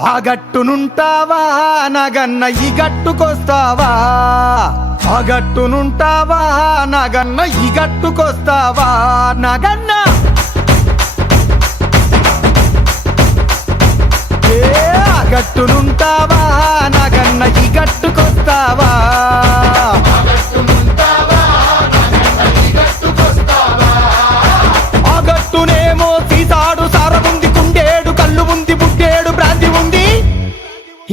ఆ గట్టునుంటావా నాగన్న ఈ గట్టుకొస్తావా? ఆ గట్టునుంటావా నాగన్న ఈ గట్టుకొస్తావా? నాగన్న ఆ గట్టునుంటావా నాగన్న ఈ గట్టుకొస్తావా? ఆ గట్టునేమో సీసాడు సారముంది, కుండేడు కళ్ళు ఉంది, బుడ్డేడు బ్రాంతి ఉంది.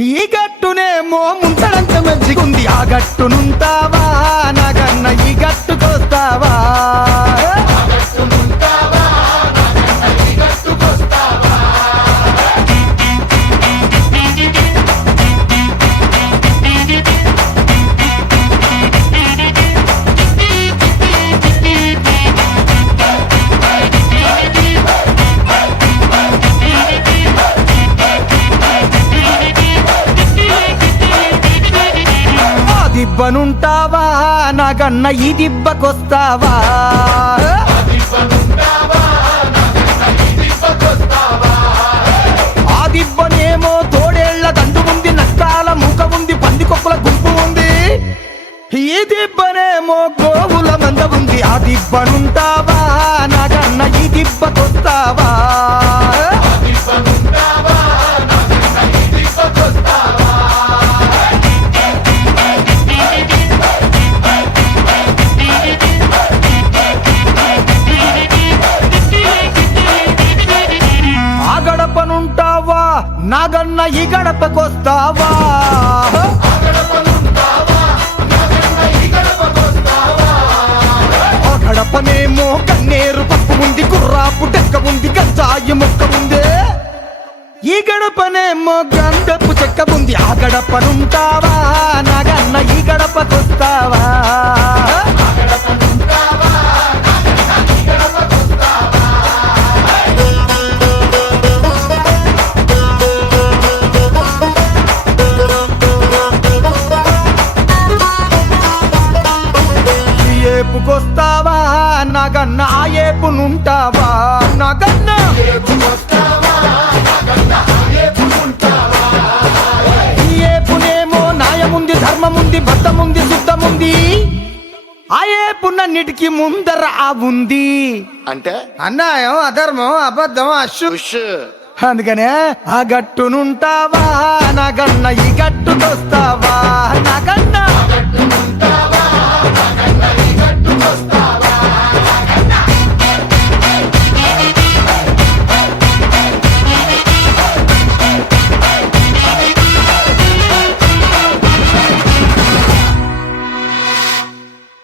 ఈ గట్టునేమో ముంతడంత మంచిగుంది. ఆ గట్టునుంటావా నాగన్న ఈ గట్టుకొస్తావా? దిబ్బనుంటావా నాగన్న ఈ దిబ్బకొస్తావా? ఆ దిబ్బనేమో తోడేళ్ల దండు ఉంది, నక్కాల మూక ఉంది, పందికొక్కుల గుంపు ఉంది. ఈ దిబ్బనేమో గోవుల మంద ఉంది. ఆ దిబ్బనుంటావా నాగన్న ఈ దిబ్బకొస్తావా? గడపనుంటావా నాగన్న ఈ గడపకొస్తావా? ఆ గడపనేమో కన్నేరు పప్పు ఉంది, కుర్రాపు టెక్క ఉంది, గంజాయి మొక్క ఉంది. ఈ గడపనేమో గంధపు చెక్క ఉంది. ఆ గడపనుంటావా నాగన్న ఈ గడపకొస్తావా? ఏపుకొస్తావా నాగన్న ఆ ఏపునుంటావా? నాగన్న ఈ ఏపునేమో న్యాయముంది, ధర్మముంది, బద్దముంది, శుద్ధముంది. ఆ ఏపునన్నిటికీ ముందర ఆ ఉంది. అంటే అన్యాయం, అధర్మం, అబద్ధం, అశుష్. అందుకనే ఆ గట్టునుంటావా నాగన్న ఈ గట్టుకొస్తావా? నాగన్న